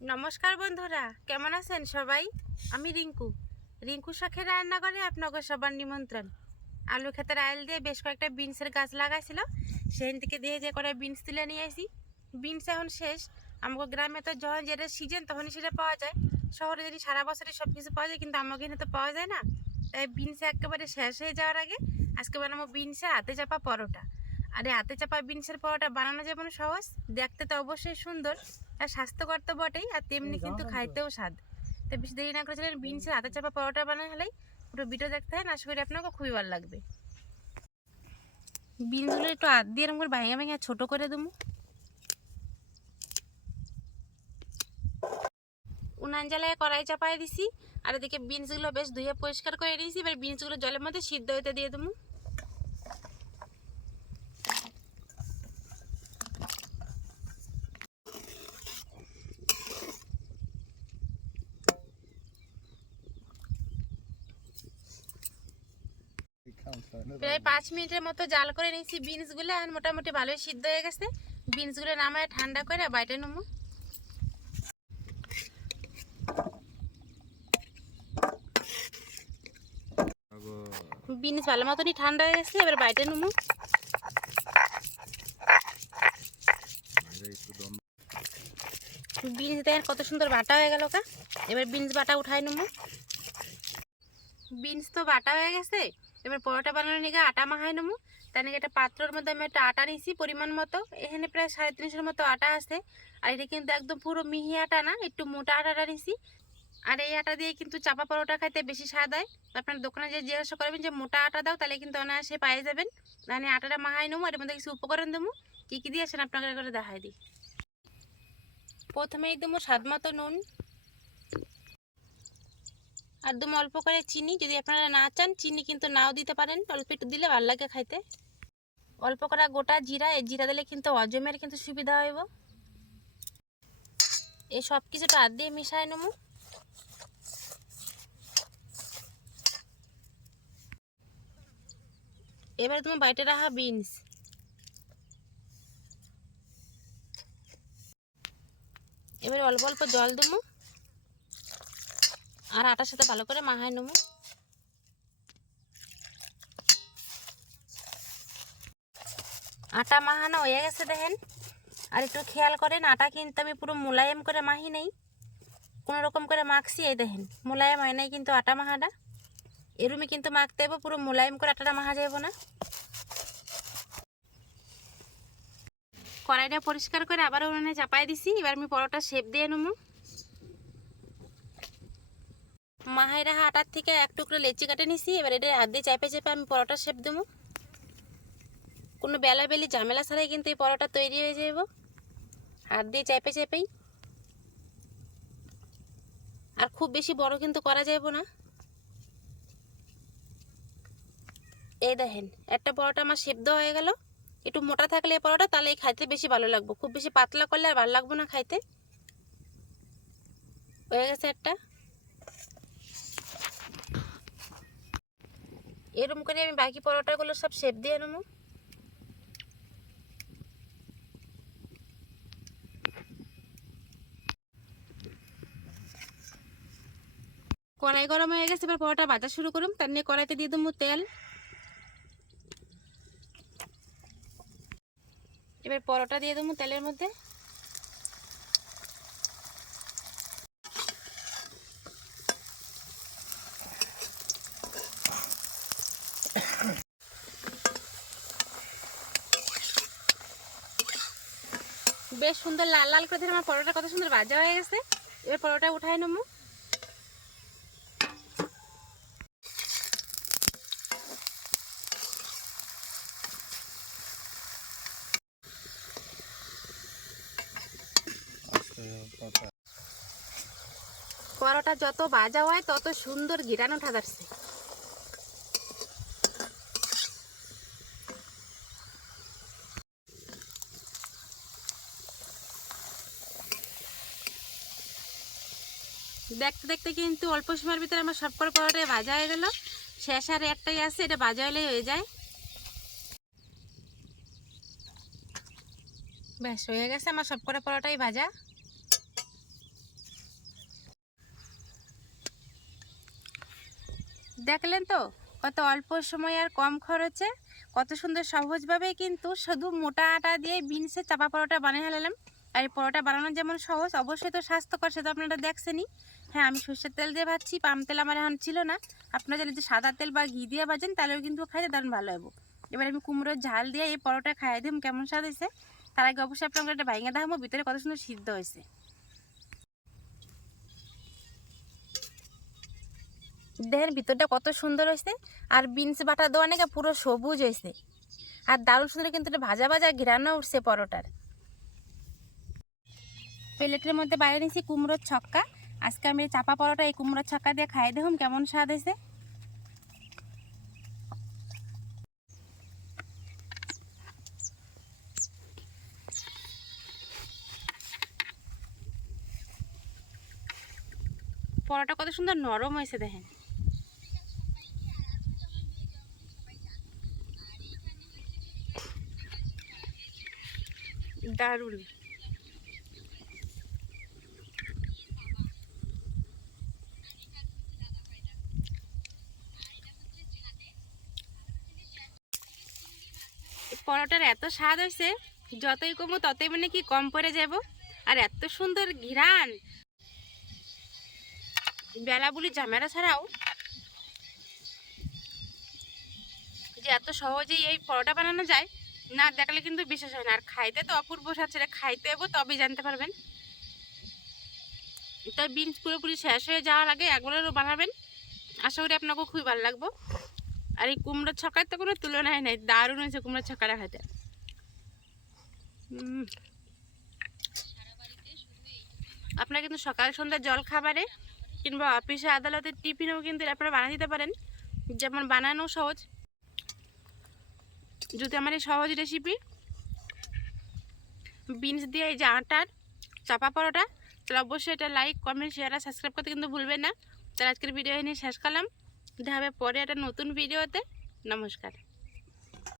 নমস্কার বন্ধুরা, কেমন আছেন সবাই? আমি রিঙ্কু। রিঙ্কু শাখের রান্নাঘরে আপনাকে সবার নিমন্ত্রণ। আলু ক্ষেতের আইল দিয়ে বেশ কয়েকটা বিনসের গাছ লাগাইছিল। সেখান থেকে দিয়ে যে করে বিনস তুলে নিয়ে আসি। বিনস এখন শেষ। আমাকে গ্রামে তো যখন যেটা সিজন তখনই সেটা পাওয়া যায়। শহরে যদি সারা বছরই সব কিছু পাওয়া যায়, কিন্তু আমাকে এখানে তো পাওয়া যায় না। তাই বিনস একেবারে শেষ হয়ে যাওয়ার আগে, আজকে বানাবো বিনসের হাতে চাপা পরোটা। আর হাতে চাপা বিনসের পরোটা বানানো যেমন সহজ? দেখতে তো অবশ্যই সুন্দর আর স্বাস্থ্যকর তো বটেই আর তেমনি কিন্তু খাইতেও স্বাদ। তো বেশি দেরি না করেছিলেন বিনসের হাতে চাপা পরোটা বানাই হলেই পুরো ভিডিও দেখতে হয় আশা করি আপনাকে খুবই ভালো লাগবে। বিনসগুলো একটু হাত দিয়ে এরকম করে ভাঙে ভেঙে ছোটো করে দেবো। উনান জ্বালায় কড়াই চাপায় দিছি আর এদিকে বিনসগুলো বেশ ধুয়ে পরিষ্কার করে নিয়েছি এবার বিনসগুলো জলের মধ্যে সিদ্ধ হইতে দিয়ে দেবো। প্রায় পাঁচ মিনিটের মতো জাল করে নিয়েছি বিনসগুলো, আর মোটামুটি ভালোই সিদ্ধ হয়ে গেছে। বিনসগুলো নামায় ঠান্ডা করে বাইটে নেব। বিনস ভালো মতনই ঠান্ডা হয়ে গেছে, এবার বাইটে নেব। বিনস দেখেন কত সুন্দর বাটা হয়ে গেল কা এবার বিনস বাটা উঠাই নেব। বিনস তো বাটা হয়ে গেছে এবার পরোটা বানানোর নিগে আটা মাখাই নেব। তার নিগে একটা পাত্রর মধ্যে আমি একটা আটা নিয়েছি পরিমাণ মতো। এখানে প্রায় সাড়ে তিনশোর মতো আটা আছে। আর এটা কিন্তু একদম পুরো মিহি আটা না, একটু মোটা আটাটা নিয়েছি আর এই আটা দিয়ে কিন্তু চাপা পরোটা খাইতে বেশি স্বাদ হয়। আপনার দোকানে যে জিজ্ঞাসা করবেন যে মোটা আটা দাও, তাহলে কিন্তু অনায়াসে পাই যাবেন। মানে আটাটা মাখাই নেব, এর মধ্যে কিছু উপকরণ দেবো। কী কী দিয়েছেন আপনাকে করে দেখাই দিই। প্রথমেই দেবো স্বাদ মতো নুন দেবো অল্প করে চিনি, যদি আপনারা না চান, চিনি কিন্তু নাও দিতে পারেন, অল্প একটু দিলে ভালো লাগে খাইতে। অল্প করে গোটা জিরা, এই জিরা দিলে কিন্তু অজমের কিন্তু সুবিধা হইব। এই সব কিছুটা আর দিয়ে মিশাই নেব। এবার তুমি বাইটে রাখা বিনস। এবার অল্প অল্প জল দেবো। আর আটার সাথে ভালো করে মাহায় নেব। আটা মাখানো হয়ে গেছে দেখেন। আর একটু খেয়াল করেন, আটা কিন্তু আমি পুরো মোলায়েম করে মাহি নেই। কোনো রকম করে মাখছি, এই দেখেন, মোলায়েম হয় নাই কিন্তু আটা মাহাটা এরুমে কিন্তু মাখতে হবে পুরো মোলায়েম করে আটাটা মাহা যাব না। কড়াইটা পরিষ্কার করে আবার উনুনে চাপাই দিছি, এবার আমি পরোটা শেপ দিয়ে নেব। মাহাই রাহা আটার থেকে এক টুকরো লেচি কাটে নিছি, এবার এটা হাত দিয়ে চাপে চেপে আমি পরোটা শেপ দেবো। কোনো বেলা বেলি ঝামেলা ছাড়াই কিন্তু এই পরোটা তৈরি হয়ে যাব হাত দিয়ে চেপে চেপেই। আর খুব বেশি বড় কিন্তু করা যাবে না। এই দেখেন, একটা পরোটা আমার সেদ্ধ হয়ে গেল। একটু মোটা থাকলে এই পরোটা, তাহলে এই খাইতে বেশি ভালো লাগবে। খুব বেশি পাতলা করলে আর ভালো লাগবে না খাইতে। হয়ে গেছে একটা। এরকম করে আমি বাকি পরোটাগুলো সব শেপ দিয়ে নেব। কড়াই গরম হয়ে গেছে, এবার পরোটা ভাজা শুরু করুন। তার নিয়ে কড়াইতে দিয়ে দেবো তেল। এবার পরোটা দিয়ে দেবো তেলের মধ্যে। বেশ সুন্দর, লাল লাল করে ধরে আমার পরোটা কত সুন্দর ভাজা হয়ে গেছে। এবার পরোটা উঠাই নেব। পরোটা যত ভাজা হয়, তত সুন্দর গিরানো ওঠা দেখতে দেখতে কিন্তু অল্প সময়ের ভিতরে আমার সবকটা পরোটাই ভাজা হয়ে গেল। শেষ আর একটাই আছে, এটা ভাজা হলেই হয়ে যায়। ব্যাস, হয়ে গেছে আমার সবকটা পরোটাই ভাজা। দেখলেন তো, কত অল্প সময় আর কম খরচে, কত সুন্দর সহজভাবে কিন্তু শুধু মোটা আটা দিয়ে বিনসে চাপা পরোটা বানিয়ে ফেলালাম। আর এই পরোটা বানানো যেমন সহজ, অবশ্যই তো স্বাস্থ্যকর সেটা আপনারা দেখছেনই। হ্যাঁ আমি সর্ষের তেল দিয়ে ভাজছি, পাম তেল আমার এখন ছিল না। আপনারা যদি সাদা তেল বা ঘি দিয়ে ভাজেন, তাহলেও কিন্তু খাইতে দারুণ ভালো হবে এবার আমি কুমড়োর ঝাল দিয়ে এই পরোটা খাইয়ে দিম কেমন স্বাদ হয়েছে? তার আগে অবশ্যই আপনাকে একটা ভাইঙ্গা দেখাবো ভিতরে কত সুন্দর সিদ্ধ হয়েছে। দেখেন, ভিতরটা কত সুন্দর হয়েছে, আর বিনস বাটা দেওয়া নাকি পুরো সবুজ হয়েছে। আর দারুণ সুন্দর কিন্তু এটা ভাজা ভাজা ঘিরানো উঠছে পরোটার। প্লেটের মধ্যে বাইরে নিয়েছি কুমড়োর ছক্কা। আজকে আমি চাপা পরোটা, এই কুমড়োর ছক্কা দিয়ে খাই দেখুন কেমন স্বাদ হয়েছে। পরোটা কত সুন্দর নরম হয়েছে দেখেন। দারুণ। পরোটার এত স্বাদ হয়েছে, যতই কমো ততই মানে কি কম পড়ে যাব। আর এত সুন্দর ঘিরান বেলাবুলি ঝামেলা ছাড়াও যে এত সহজেই এই পরোটা বানানো যায়, না দেখলে কিন্তু বিশ্বাস হয় না। আর খাইতে তো অপূর্ব স্বাদ সেটা খাইতে হব তবেই জানতে পারবেন। তো বিনস পুরোপুরি শেষ হয়ে যাওয়ার আগে একবারও বানাবেন। আশা করি আপনাকেও খুবই ভালো লাগবো। আর এই কুমড়োর ছকার তো কোনো তুলনায় নেই, দারুণ হয়েছে কুমড়োর ছকাটা খাইতে। আপনারা কিন্তু সকাল সন্ধ্যা জল খাবারে কিংবা অফিসে আদালতের টিফিনেও কিন্তু আপনারা বানিয়ে দিতে পারেন, যেমন বানানো সহজ। যদি আমার এই সহজ রেসিপি বিনস দিয়ে এই যে আটার চাপা পরোটা, তাহলে অবশ্যই এটা লাইক কমেন্ট শেয়ার আর সাবস্ক্রাইব করতে কিন্তু ভুলবেন না। তাহলে আজকের ভিডিও নিয়ে শেষ করলাম। দেখা হবে পরে একটা নতুন ভিডিওতে। নমস্কার।